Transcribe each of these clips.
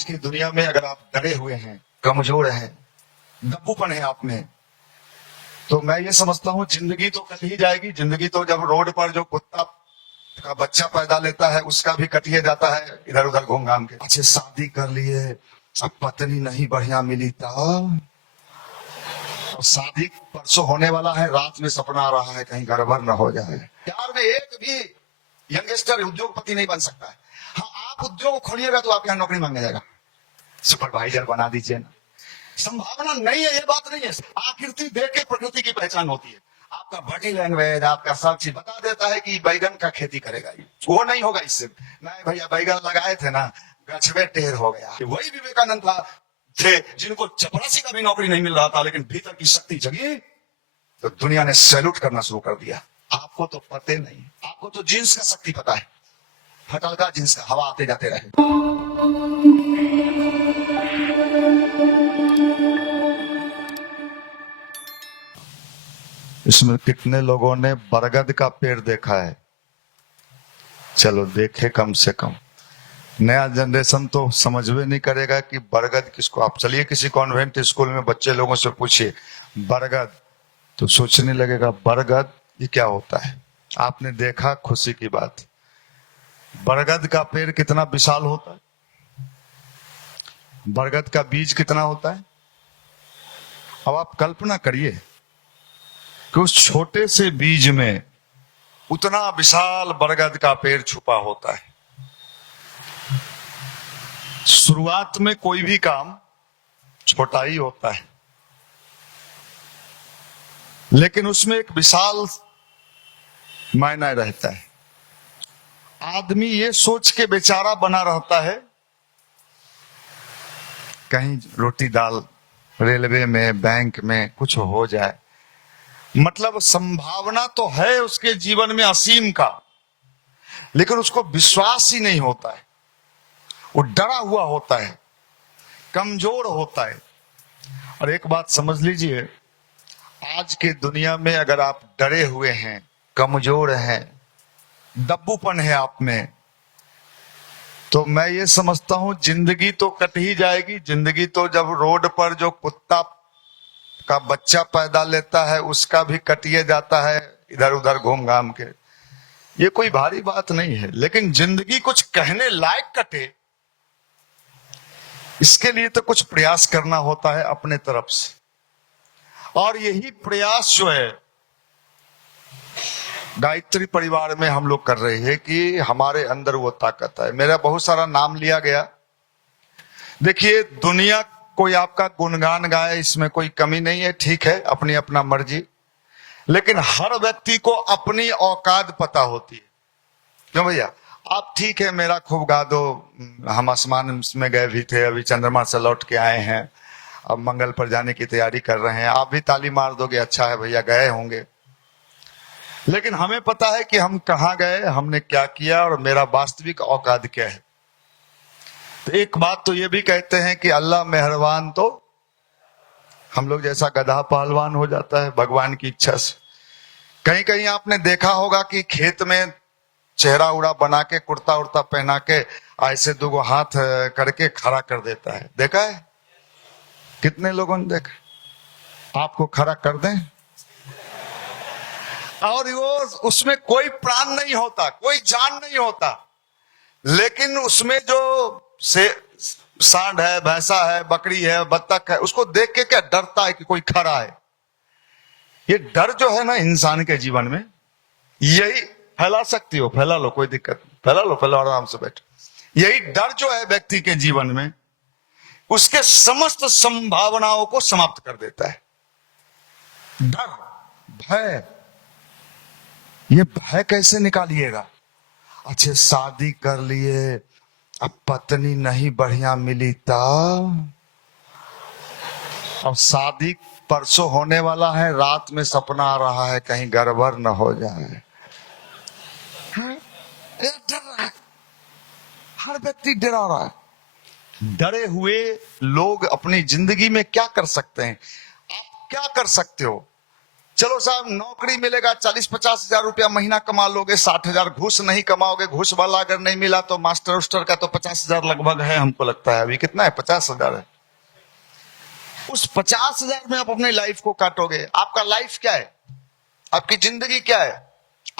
आज की दुनिया में अगर आप डरे हुए हैं, कमजोर हैं, दब्बूपन है आप में, तो मैं ये समझता हूँ जिंदगी तो कट ही जाएगी। जिंदगी तो जब रोड पर जो कुत्ता का बच्चा पैदा लेता है उसका भी कटिए जाता है इधर उधर घूम घाम के। अच्छे शादी कर लिए, अब पत्नी नहीं बढ़िया मिली था, और शादी परसों होने वाला है, रात में सपना आ रहा है कहीं गड़बड़ न हो जाए। प्यार में एक भी यंगस्टर उद्योगपति नहीं बन सकता है। हाँ, आप उद्योग खोलिएगा तो आपके यहाँ नौकरी मांगा जाएगा, सुपरवाइजर बना दीजिए ना, संभावना नहीं है, ये बात नहीं है। आकृति देख के प्रकृति की पहचान होती है। आपका बॉडी लैंग्वेज, आपका सब चीज बता देता है कि बैगन का खेती करेगा, वो नहीं होगा इससे। नहीं भैया, बैगन लगाए थे ना, गछवे टेढ़ हो गया। वही विवेकानंद था थे जिनको चपरासी का भी नौकरी नहीं मिल रहा था, लेकिन भीतर की शक्ति जगी तो दुनिया ने सैल्यूट करना शुरू कर दिया। आपको तो पते नहीं, आपको तो जींस का शक्ति पता है, फटलका जींस का, हवा आते जाते रहे। इसमें कितने लोगों ने बरगद का पेड़ देखा है? चलो देखे कम से कम। नया जनरेशन तो समझ में नहीं करेगा कि बरगद किसको। आप चलिए किसी कॉन्वेंट स्कूल में बच्चे लोगों से पूछिए बरगद, तो सोचने लगेगा बरगद ये क्या होता है। आपने देखा, खुशी की बात। बरगद का पेड़ कितना विशाल होता है, बरगद का बीज कितना होता है। अब आप कल्पना करिए कि उस छोटे से बीज में उतना विशाल बरगद का पेड़ छुपा होता है। शुरुआत में कोई भी काम छोटा ही होता है, लेकिन उसमें एक विशाल मायना रहता है। आदमी ये सोच के बेचारा बना रहता है कहीं रोटी दाल रेलवे में, बैंक में कुछ हो जाए। मतलब संभावना तो है उसके जीवन में असीम का, लेकिन उसको विश्वास ही नहीं होता है। वो डरा हुआ होता है, कमजोर होता है। और एक बात समझ लीजिए, आज के दुनिया में अगर आप डरे हुए हैं, कमजोर हैं, दब्बूपन है आप में, तो मैं ये समझता हूं जिंदगी तो कट ही जाएगी। जिंदगी तो जब रोड पर जो कुत्ता का बच्चा पैदा लेता है उसका भी कटिए जाता है इधर उधर घूम घाम के। ये कोई भारी बात नहीं है, लेकिन जिंदगी कुछ कहने लायक कटे, इसके लिए तो कुछ प्रयास करना होता है अपने तरफ से। और यही प्रयास जो है गायत्री परिवार में हम लोग कर रहे हैं कि हमारे अंदर वो ताकत है। मेरा बहुत सारा नाम लिया गया। देखिए, दुनिया कोई आपका गुणगान गाए, इसमें कोई कमी नहीं है, ठीक है, अपनी अपना मर्जी। लेकिन हर व्यक्ति को अपनी औकात पता होती है। क्यों भैया? आप ठीक है, मेरा खूब गा दो, हम आसमान में गए भी थे, अभी चंद्रमा से लौट के आए हैं, अब मंगल पर जाने की तैयारी कर रहे हैं, आप भी ताली मार दोगे, अच्छा है भैया, गए होंगे। लेकिन हमें पता है कि हम कहाँ गए, हमने क्या किया और मेरा वास्तविक औकात क्या है। तो एक बात तो ये भी कहते हैं कि अल्लाह मेहरबान तो हम लोग जैसा गधा पहलवान हो जाता है भगवान की इच्छा से। कहीं कहीं आपने देखा होगा कि खेत में चेहरा उड़ा बना के, कुर्ता उड़ता पहना के, ऐसे दो हाथ करके खड़ा कर देता है। देखा है? कितने लोगों ने देखा? आपको खड़ा कर दें और वो उसमें कोई प्राण नहीं होता, कोई जान नहीं होता, लेकिन उसमें जो से सांड है, भैंसा है, बकरी है, बत्तख है, उसको देख के क्या डरता है कि कोई खड़ा है। ये डर जो है ना इंसान के जीवन में, यही फैला सकती हो, फैला लो, कोई दिक्कत नहीं, फैला लो, फैला, आराम से बैठो। यही डर जो है व्यक्ति के जीवन में उसके समस्त संभावनाओं को समाप्त कर देता है। डर, भय, ये भय कैसे निकालिएगा? अच्छे शादी कर लिए, अब पत्नी नहीं बढ़िया मिली था, अब शादी परसों होने वाला है, रात में सपना आ रहा है कहीं गड़बड़ न हो जाए। डर रहा है, हर व्यक्ति डरा रहा है। डरे हुए लोग अपनी जिंदगी में क्या कर सकते हैं? आप क्या कर सकते हो? चलो साहब नौकरी मिलेगा 40-50 हजार रुपया महीना कमा लोगे, 60,000 घूस नहीं कमाओगे, घूस वाला अगर नहीं मिला तो मास्टर उस्टर का तो 50,000 लगभग है, हमको लगता है। अभी कितना है? 50,000 है। उस 50,000 में आप अपनी लाइफ को काटोगे। आपका लाइफ क्या है? आपकी जिंदगी क्या है?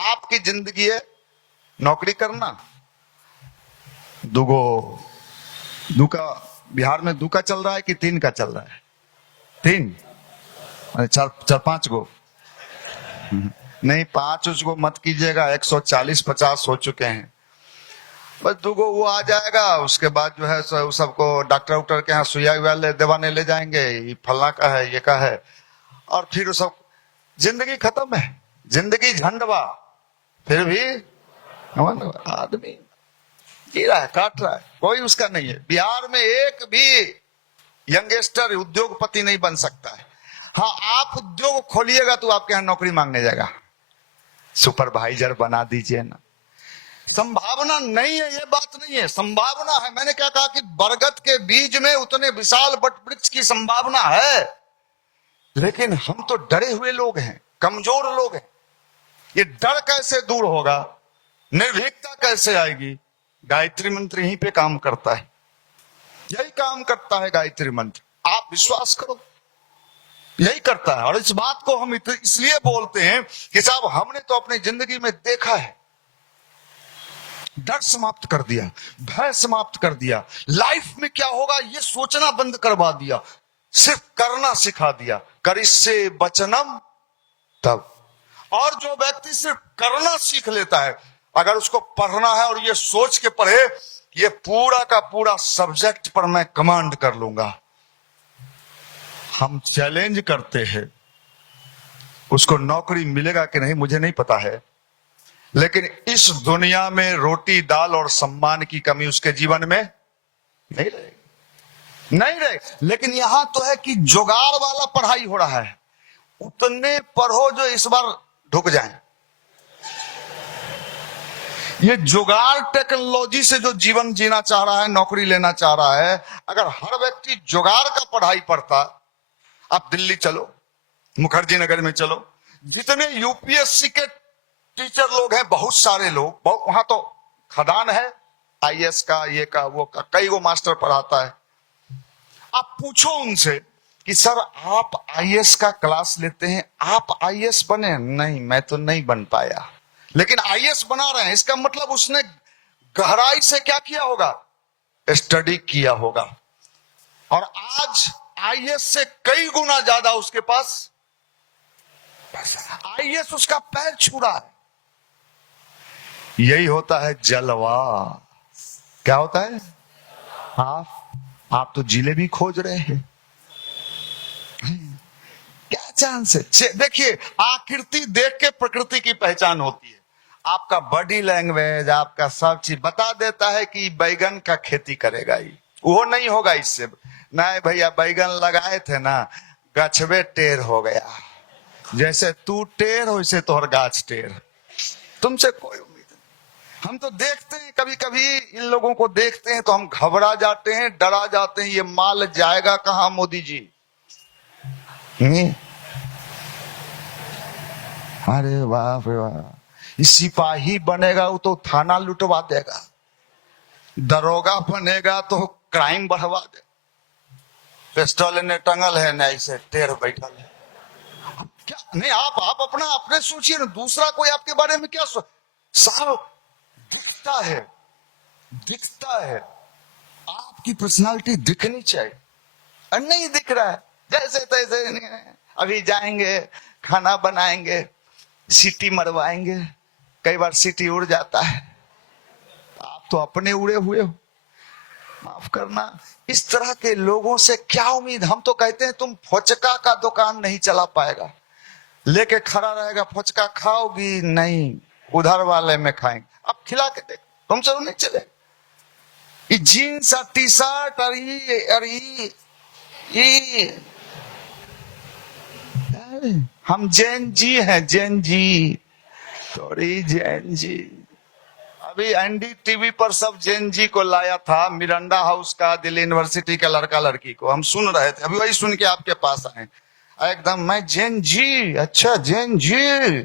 आपकी जिंदगी है नौकरी करना। दू का बिहार में 2 का चल रहा है कि 3 का चल रहा है? 3 चार 5 गो नहीं, 5 उसको मत कीजिएगा, 140-50 हो चुके हैं। बस 2 गो वो आ जाएगा, उसके बाद जो है सबको डॉक्टर उक्टर के यहाँ सुइया दवाने ले जाएंगे, ये फलना का है, ये का है, और फिर वो सब जिंदगी खत्म है। जिंदगी झंडवा, फिर भी आदमी जी रहा है, काट रहा है, कोई उसका नहीं है। बिहार में एक भी यंगस्टर उद्योगपति नहीं बन सकता है। हाँ, आप उद्योग खोलिएगा तो आपके यहाँ नौकरी मांगने जाएगा, सुपरवाइजर बना दीजिए ना। संभावना नहीं है, ये बात नहीं है, संभावना है। मैंने क्या कहा कि बरगद के बीज में उतने विशाल वट वृक्ष की संभावना है, लेकिन हम तो डरे हुए लोग हैं, कमजोर लोग हैं। ये डर कैसे दूर होगा? निर्भीकता कैसे आएगी? गायत्री मंत्र यहीं पे काम करता है, यही काम करता है गायत्री मंत्र। आप विश्वास करो, यही करता है। और इस बात को हम इसलिए बोलते हैं कि साहब हमने तो अपनी जिंदगी में देखा है, डर समाप्त कर दिया, भय समाप्त कर दिया, लाइफ में क्या होगा ये सोचना बंद करवा दिया, सिर्फ करना सिखा दिया। करिष्ये वचनम तब। और जो व्यक्ति सिर्फ करना सीख लेता है, अगर उसको पढ़ना है और ये सोच के पढ़े ये पूरा का पूरा सब्जेक्ट पर मैं कमांड कर लूंगा, हम चैलेंज करते हैं। उसको नौकरी मिलेगा कि नहीं मुझे नहीं पता है, लेकिन इस दुनिया में रोटी दाल और सम्मान की कमी उसके जीवन में नहीं रहेगी, नहीं रहेगी। लेकिन यहां तो है कि जुगाड़ वाला पढ़ाई हो रहा है, उतने पढ़ो जो इस बार ढुक जाए। ये जुगाड़ टेक्नोलॉजी से जो जीवन जीना चाह रहा है, नौकरी लेना चाह रहा है, अगर हर व्यक्ति जुगाड़ का पढ़ाई पढ़ता, आप दिल्ली चलो, मुखर्जी नगर में चलो, जितने यूपीएससी के टीचर लोग हैं, बहुत सारे लोग, वहां तो खदान है आईएएस का, ये का वो का, कई गो मास्टर पढ़ाता है। आप पूछो उनसे कि सर आप आईएएस का क्लास लेते हैं, आप आईएएस बने? नहीं, मैं तो नहीं बन पाया। लेकिन आईएएस बना रहे हैं, इसका मतलब उसने गहराई से क्या किया होगा? स्टडी किया होगा। और आज आईएएस से कई गुना ज्यादा उसके पास आईएएस उसका पैर छू रहा है। यही होता है जलवा। क्या होता है? आप तो जिलेबी खोज रहे हैं, क्या चांस है? देखिए, आकृति देख के प्रकृति की पहचान होती है। आपका बॉडी लैंग्वेज, आपका सब चीज बता देता है कि बैगन का खेती करेगा ही, वो नहीं होगा इससे। नहीं भैया, बैगन लगाए थे ना, गछवे टेढ़ हो गया, जैसे तू टेढ़ वैसे तोहर गाछ टेढ़, तुमसे कोई उम्मीद नहीं। हम तो देखते हैं, कभी कभी इन लोगों को देखते हैं तो हम घबरा जाते हैं, डरा जाते हैं, ये माल जाएगा कहां मोदी जी? अरे वाह वाह, सिपाही बनेगा वो तो थाना लुटवा देगा, दरोगा बनेगा तो क्राइम बढ़वा दे, पिस्टल ने टंगल है ना, ऐसे टेढ़ बैठल है। क्या नहीं, आप अपना अपने सोचिए ना, दूसरा कोई आपके बारे में क्या साहब दिखता है, दिखता है। आपकी पर्सनालिटी दिखनी चाहिए, और नहीं दिख रहा है, जैसे तैसे। अभी जाएंगे, खाना बनाएंगे, सीटी मरवाएंगे, कई बार सीटी उड़ जाता है, आप तो अपने उड़े हुए हो, माफ करना। इस तरह के लोगों से क्या उम्मीद? हम तो कहते हैं तुम फुचका का दुकान नहीं चला पाएगा, लेके खड़ा रहेगा, फुचका खाओगी नहीं, उधर वाले में खाएंगे, अब खिला के देख, तुमसे नहीं चले। जीन्स और टी शर्ट और हम जैन जी हैं, जैन जी, सॉरी जैन जी। अभी एनडीटीवी पर सब जैन जी को लाया था, मिरांडा हाउस का, दिल्ली यूनिवर्सिटी का लड़का लड़की को, हम सुन रहे थे, अभी वही सुन के आपके पास आए। एकदम मैं जैन जी, अच्छा जैन जी,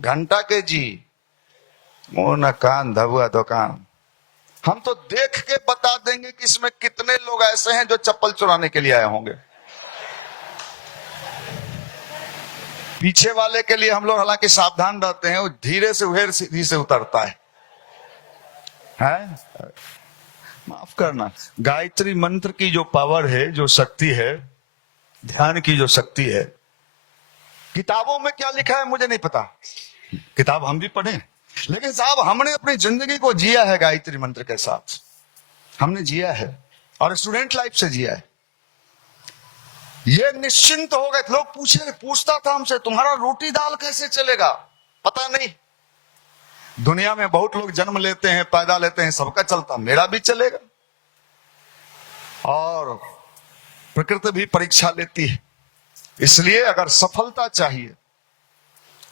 घंटा के जी, मुंह न कान धबुआ दुकान। हम तो देख के बता देंगे कि इसमें कितने लोग ऐसे हैं जो चप्पल चुराने के लिए आए होंगे। पीछे वाले के लिए हम लोग हालांकि सावधान रहते हैं, वो धीरे से उहेर सीधी से उतरता है। माफ करना, गायत्री मंत्र की जो पावर है, जो शक्ति है, ध्यान की जो शक्ति है, किताबों में क्या लिखा है मुझे नहीं पता, किताब हम भी पढ़े, लेकिन साहब हमने अपनी जिंदगी को जिया है गायत्री मंत्र के साथ, हमने जिया है और स्टूडेंट लाइफ से जिया है। ये निश्चिंत हो गए। लोग पूछता था हमसे, तुम्हारा रोटी दाल कैसे चलेगा? पता नहीं, दुनिया में बहुत लोग जन्म लेते हैं, पैदा लेते हैं, सबका चलता, मेरा भी चलेगा। और प्रकृति भी परीक्षा लेती है। इसलिए अगर सफलता चाहिए,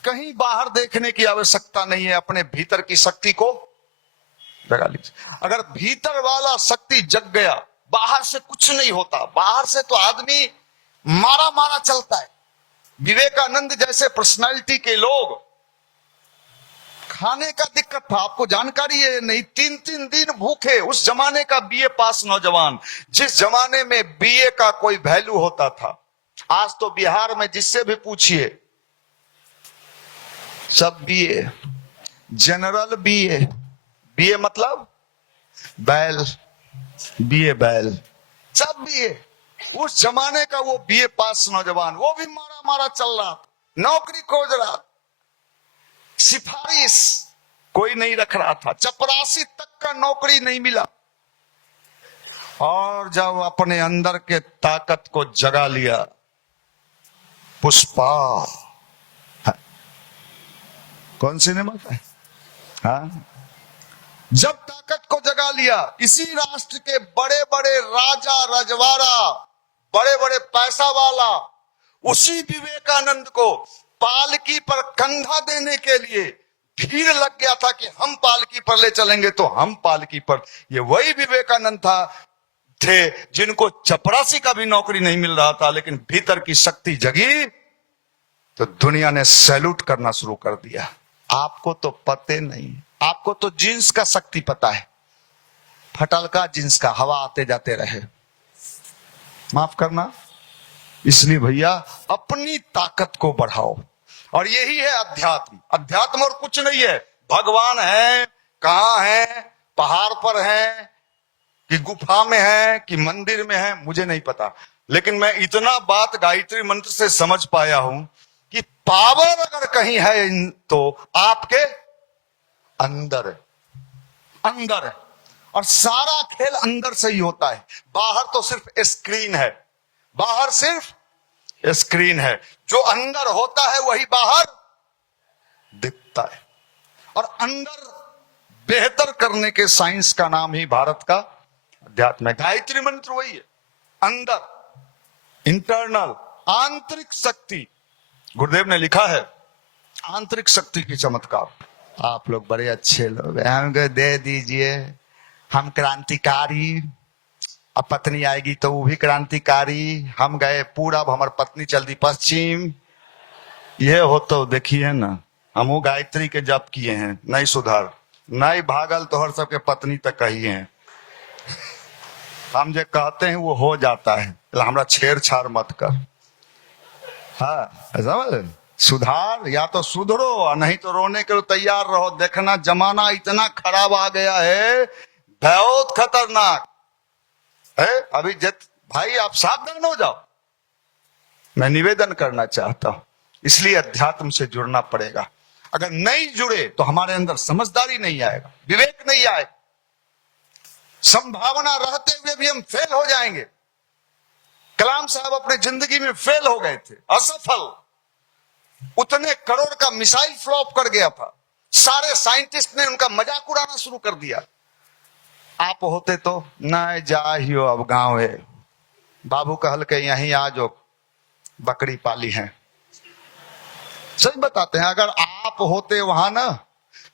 कहीं बाहर देखने की आवश्यकता नहीं है, अपने भीतर की शक्ति को जगा लीजिए। अगर भीतर वाला शक्ति जग गया, बाहर से कुछ नहीं होता। बाहर से तो आदमी मारा मारा चलता है। विवेकानंद जैसे पर्सनालिटी के लोग, खाने का दिक्कत था, आपको जानकारी है नहीं, 3-3 दिन भूखे। उस जमाने का बीए पास नौजवान, जिस जमाने में बीए का कोई वैल्यू होता था। आज तो बिहार में जिससे भी पूछिए, सब बीए, जनरल बीए, बीए मतलब बैल, बीए बैल, सब बीए। उस जमाने का वो बीए पास नौजवान, वो भी मारा मारा चल रहा था, नौकरी खोज रहा, सिफारिश कोई नहीं रख रहा था, चपरासी तक का नौकरी नहीं मिला। और जब अपने अंदर के ताकत को जगा लिया, पुष्पा, कौन सिनेमा का है? हाँ, जब ताकत को जगा लिया, इसी राष्ट्र के बड़े बड़े राजा रजवाड़ा, बड़े बड़े पैसा वाला, उसी विवेकानंद को पालकी पर कंधा देने के लिए भीड़ लग गया था कि हम पालकी पर ले चलेंगे, तो हम पालकी पर। ये वही विवेकानंद थे जिनको चपरासी का भी नौकरी नहीं मिल रहा था, लेकिन भीतर की शक्ति जगी तो दुनिया ने सैल्यूट करना शुरू कर दिया। आपको तो पते नहीं, आपको तो जींस का शक्ति पता है, फटलका जींस का, हवा आते जाते रहे। माफ करना, इसलिए भैया अपनी ताकत को बढ़ाओ। और यही है अध्यात्म। अध्यात्म और कुछ नहीं है। भगवान है, कहां है, पहाड़ पर है कि गुफा में है कि मंदिर में है, मुझे नहीं पता, लेकिन मैं इतना बात गायत्री मंत्र से समझ पाया हूं कि पावर अगर कहीं है तो आपके अंदर है, अंदर है। और सारा खेल अंदर से ही होता है। बाहर तो सिर्फ स्क्रीन है, बाहर सिर्फ स्क्रीन है। जो अंदर होता है वही बाहर दिखता है। और अंदर बेहतर करने के साइंस का नाम ही भारत का अध्यात्म है। गायत्री मंत्र वही है, अंदर, इंटरनल, आंतरिक शक्ति। गुरुदेव ने लिखा है आंतरिक शक्ति की चमत्कार। आप लोग बड़े अच्छे लोग, हमको दे दीजिए, हम क्रांतिकारी, अब पत्नी आएगी तो वो भी क्रांतिकारी। हम गए पूरब, हमारी पत्नी चल दी पश्चिम। ये हो तो देखिए ना, हम वो गायत्री के जप किए हैं, नहीं सुधार, नहीं भागल तो हर सबके पत्नी तक कही है। हम जो कहते हैं वो हो जाता है, हमरा छेड़छाड़ मत कर। हाँ, समझ, सुधार, या तो सुधरो नहीं तो रोने के लिए तैयार रहो। देखना जमाना इतना खराब आ गया है, बहुत खतरनाक है। अभी भाई आप सावधान हो जाओ, मैं निवेदन करना चाहता हूं। इसलिए अध्यात्म से जुड़ना पड़ेगा। अगर नहीं जुड़े तो हमारे अंदर समझदारी नहीं आएगा, विवेक नहीं आएगा। संभावना रहते हुए भी हम फेल हो जाएंगे। कलाम साहब अपने जिंदगी में फेल हो गए थे, असफल। उतने करोड़ का मिसाइल फ्लॉप कर गया था, सारे साइंटिस्ट ने उनका मजाक उड़ाना शुरू कर दिया। आप होते तो न जाइयो, अब गांव है, बाबू कहल के यहीं आ जो, बकरी पाली है। सही बताते हैं, अगर आप होते वहां ना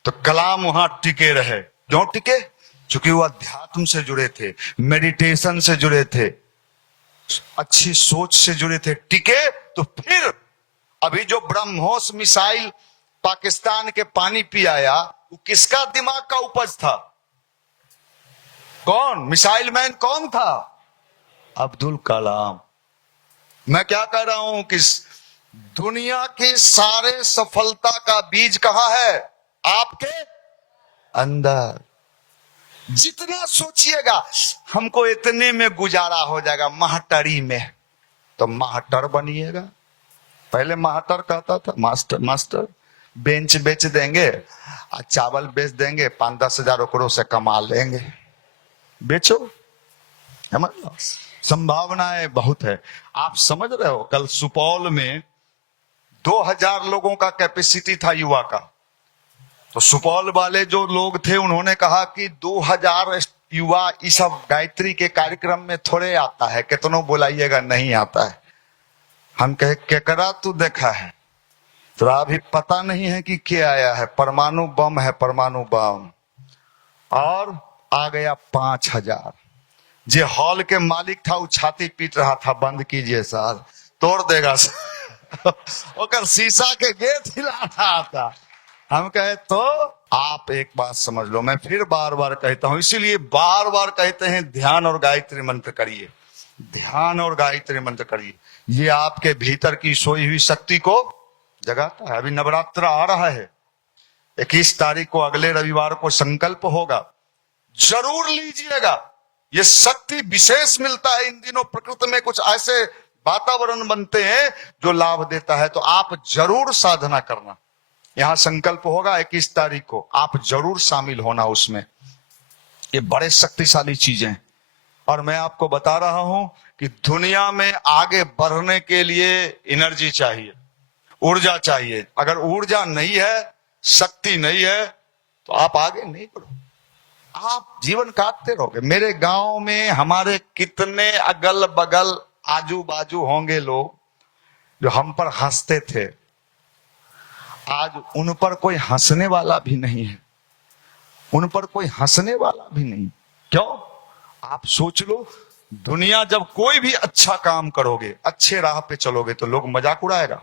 तो कलाम वहां टिके रहे। क्यों टिके? क्योंकि वो अध्यात्म से जुड़े थे, मेडिटेशन से जुड़े थे, अच्छी सोच से जुड़े थे, टिके। तो फिर अभी जो ब्रह्मोस मिसाइल पाकिस्तान के पानी पी आया, वो किसका दिमाग का उपज था? कौन मिसाइल मैन कौन था? अब्दुल कलाम। मैं क्या कह रहा हूं कि दुनिया की सारे सफलता का बीज कहां है? आपके अंदर। जितना सोचिएगा हमको इतने में गुजारा हो जाएगा, मास्टरी में, तो मास्टर बनिएगा। पहले मास्टर कहता था मास्टर मास्टर। बेंच बेच देंगे और चावल बेच देंगे, 5-10 हजार ओकरों से कमा लेंगे। बेचो, समझ लो, संभावनाएं बहुत है। आप समझ रहे हो, कल सुपौल में 2000 लोगों का कैपेसिटी था युवा का। तो सुपौल वाले जो लोग थे उन्होंने कहा कि 2000 युवा इस सब गायत्री के कार्यक्रम में थोड़े आता है, कितनों बुलाइएगा नहीं आता है। हम कहे केकरा तू देखा है? तो अभी पता नहीं है कि क्या आया है, परमाणु बम है, परमाणु बम। और आ गया 5000। जे हॉल के मालिक था वो छाती पीट रहा था, बंद कीजिए सर, तोड़ देगा ओकर शीशा के गेट हिला रहा था। हम कहे तो आप एक बात समझ लो, मैं फिर बार बार कहता हूं, इसीलिए बार बार कहते हैं ध्यान और गायत्री मंत्र करिए, ध्यान और गायत्री मंत्र करिए। ये आपके भीतर की सोई हुई शक्ति को जगाता है। अभी नवरात्र आ रहा है, 21 तारीख को, अगले रविवार को संकल्प होगा, जरूर लीजिएगा। ये शक्ति विशेष मिलता है इन दिनों। प्रकृति में कुछ ऐसे वातावरण बनते हैं जो लाभ देता है, तो आप जरूर साधना करना। यहां संकल्प होगा 21 तारीख को, आप जरूर शामिल होना उसमें। ये बड़े शक्तिशाली चीजें। और मैं आपको बता रहा हूं कि दुनिया में आगे बढ़ने के लिए एनर्जी चाहिए, ऊर्जा चाहिए। अगर ऊर्जा नहीं है, शक्ति नहीं है, तो आप आगे नहीं बढ़ो, आप जीवन काटते रहोगे। मेरे गांव में हमारे कितने अगल बगल आजू बाजू होंगे लोग जो हम पर हंसते थे, आज उन पर कोई हंसने वाला भी नहीं है, उन पर कोई हंसने वाला भी नहीं। क्यों? आप सोच लो, दुनिया जब कोई भी अच्छा काम करोगे, अच्छे राह पे चलोगे, तो लोग मजाक उड़ाएगा।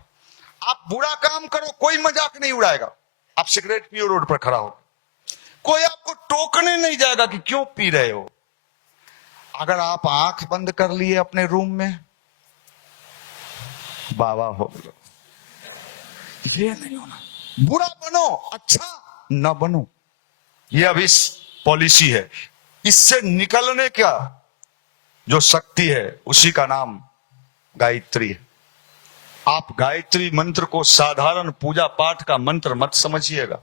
आप बुरा काम करो, कोई मजाक नहीं उड़ाएगा। आप सिगरेट पियो, रोड पर खड़ा हो, कोई आपको टोकने नहीं जाएगा कि क्यों पी रहे हो। अगर आप आंख बंद कर लिए अपने रूम में, बाबा हो गए। ये नहीं होना, बुरा बनो, अच्छा न बनो। ये अभी पॉलिसी है। इससे निकलने का जो शक्ति है, उसी का नाम गायत्री है। आप गायत्री मंत्र को साधारण पूजा पाठ का मंत्र मत समझिएगा।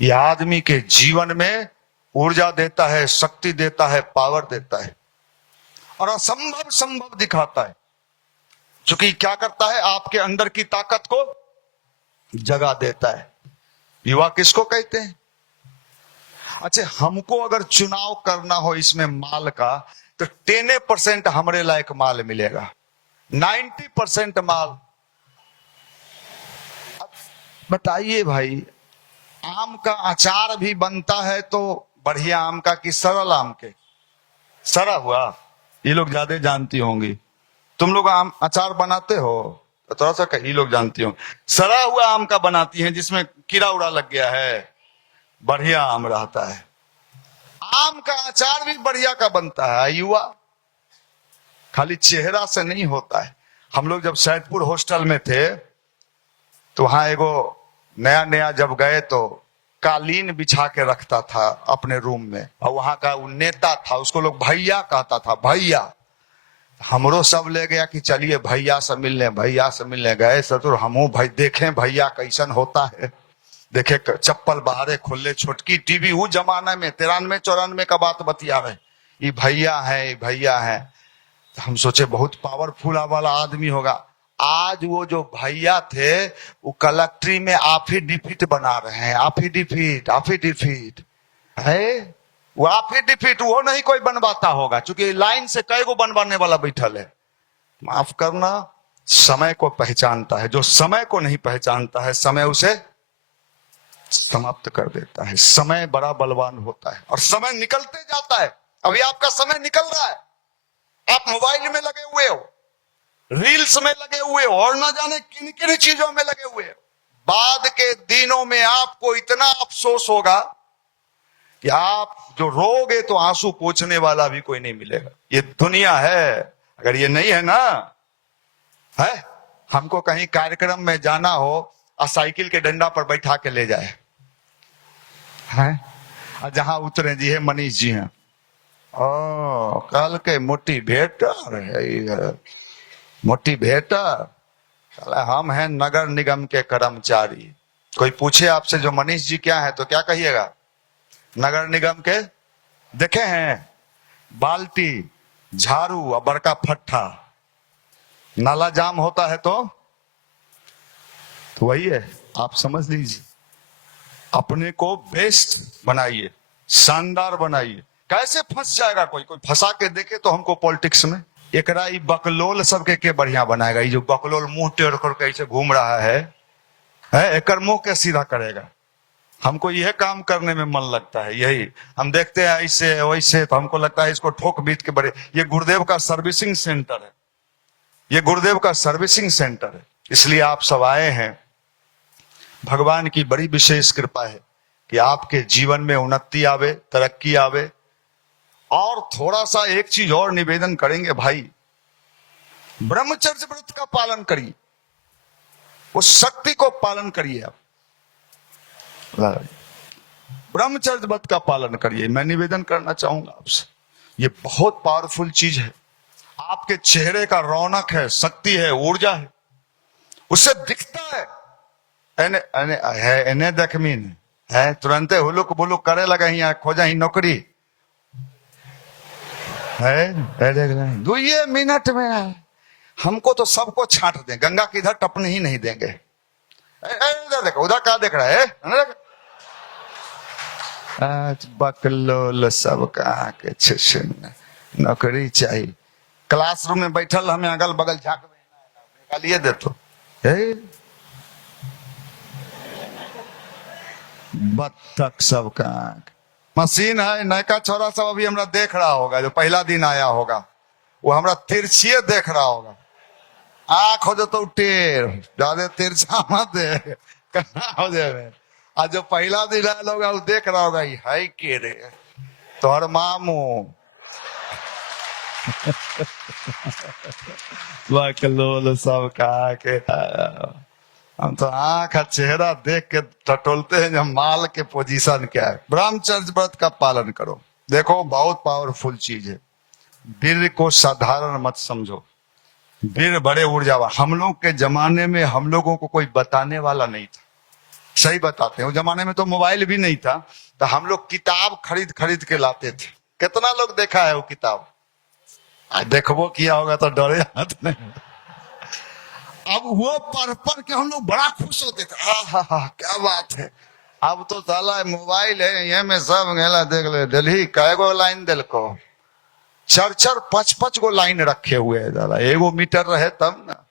यह आदमी के जीवन में ऊर्जा देता है, शक्ति देता है, पावर देता है, और असंभव संभव दिखाता है। क्योंकि क्या करता है, आपके अंदर की ताकत को जगा देता है। युवा किसको कहते हैं? अच्छा, हमको अगर चुनाव करना हो इसमें माल का, तो 10% हमारे लायक माल मिलेगा, 90% माल। बताइए भाई, आम का अचार भी बनता है तो बढ़िया आम का कि सरल आम के? सरा हुआ, ये लोग ज्यादा जानती होंगी। तुम लोग आम अचार बनाते हो तो थोड़ा सा कई लोग जानती हो। सरा हुआ आम का बनाती हैं जिसमें कीड़ा उड़ा लग गया है, बढ़िया आम रहता है। आम का अचार भी बढ़िया का बनता है युवा, खाली चेहरा से नहीं होता है। हम लोग जब सैदपुर हॉस्टल में थे तो वहां एगो नया नया जब गए तो कालीन बिछा के रखता था अपने रूम में, और वहां का वो नेता था, उसको लोग भैया कहता था, भैया। हमरो सब ले गया कि चलिए भैया से मिलने, भैया से मिलने गए ससुर। हमू भाई देखें भैया कैसन होता है, देखे चप्पल बाहरे खुले, छोटकी टीवी। वो जमाने में 93-94 का बात बतिया रहे, ये भैया है, ये भैया है। तो हम सोचे बहुत पावरफुल वाला आदमी होगा। आज वो जो भैया थे वो कलेक्ट्री में एफिडेविट बना रहे हैं, एफिडेविट है वो एफिडेविट। वो नहीं कोई बनवाता होगा, क्योंकि लाइन से कई गो बनवाने वाला बैठल है। माफ करना, समय को पहचानता है। जो समय को नहीं पहचानता है, समय उसे समाप्त कर देता है। समय बड़ा बलवान होता है और समय निकलते जाता है। अभी आपका समय निकल रहा है, आप मोबाइल में लगे हुए हो, रील्स में लगे हुए हो, और ना जाने किन किन चीजों में लगे हुए हो। बाद के दिनों में आपको इतना अफसोस होगा कि आप जो रोगे तो आंसू पोंछने वाला भी कोई नहीं मिलेगा। ये दुनिया है। अगर ये नहीं है ना, है हमको कहीं कार्यक्रम में जाना हो और साइकिल के डंडा पर बैठा के ले जाए, है और जहां उतरे जी है मनीष जी हैं, ओ कल के मोटी भेटर है, मोटी भेटर, हम हैं नगर निगम के कर्मचारी। कोई पूछे आपसे जो मनीष जी क्या है तो क्या कहिएगा? नगर निगम के देखे हैं, बाल्टी, झाड़ू और बड़का फट्टा, नाला जाम होता है तो वही है। आप समझ लीजिए, अपने को बेस्ट बनाइए, शानदार बनाइए। कैसे फंस जाएगा कोई? कोई फंसा के देखे तो हमको पॉलिटिक्स में। एकरा ई बकलोल सबके के बढ़िया बनाएगा। ये जो बकलोल मुंह टेढ़ करके ऐसे घूम रहा है एकर मुंह के सीधा करेगा। हमको यह काम करने में मन लगता है। यही हम देखते हैं ऐसे वैसे, तो हमको लगता है इसको ठोक बीट के बड़े। ये गुरुदेव का सर्विसिंग सेंटर है, ये गुरुदेव का सर्विसिंग सेंटर है। इसलिए आप सब आए हैं। भगवान की बड़ी विशेष कृपा है कि आपके जीवन में उन्नति आवे, तरक्की आवे। और थोड़ा सा एक चीज और निवेदन करेंगे भाई, ब्रह्मचर्य व्रत का पालन करिए, उस शक्ति को पालन करिए। आप ब्रह्मचर्य व्रत का पालन करिए। मैं निवेदन करना चाहूंगा आपसे, ये बहुत पावरफुल चीज है। आपके चेहरे का रौनक है, शक्ति है, ऊर्जा है, उससे दिखता है। एने एने है एने देखमीन है, तुरंते हुलुक बुलुक करे लगा ही, खोजा ही नौकरी है। 2 मिनट में हमको तो सबको छांट दें, गंगा की इधर टपने ही नहीं देंगे। इधर देखो, उधर क्या देख रहा है? आज बकलोल सब कहा के नौकरी चाहिए। क्लासरूम में बैठल हमें अगल बगल झाँक निकालिए दे तो बत्तख सब का मशीन है। नयका छोरा सब अभी हमरा देख रहा होगा, जो पहला दिन आया होगा वो हमरा तिरछिए देख रहा होगा। आंख हो जाता टेढ़, ज्यादा तिरछा मत दे, कहाँ हो जाए। आज जो पहला दिन आया होगा वो देख रहा होगा, है के रे तोहर मामू बकलोल सब कहा के। हम तो आंख चेहरा देख के टटोलते हैं जब माल के पोजीशन क्या है। ब्रह्मचर्य व्रत का पालन करो। देखो बहुत पावरफुल चीज है। वीर को साधारण मत समझो, वीर बड़े ऊर्जावान। हम लोग के जमाने में हम लोगों को कोई बताने वाला नहीं था, सही बताते हैं। उस जमाने में तो मोबाइल भी नहीं था, तो हम लोग किताब खरीद खरीद के लाते थे। कितना लोग देखा है वो किताब? देखो किया होगा तो डरे हाथ नहीं। अब वो पढ़ के हम लोग बड़ा खुश होते थे, हा क्या बात है। अब तो साला मोबाइल है, ये में सब गेला देख ले, दिल्ली कैगो लाइन दिल को 4-4 5-5 गो लाइन रखे हुए है। साला एगो मीटर रहे तब ना।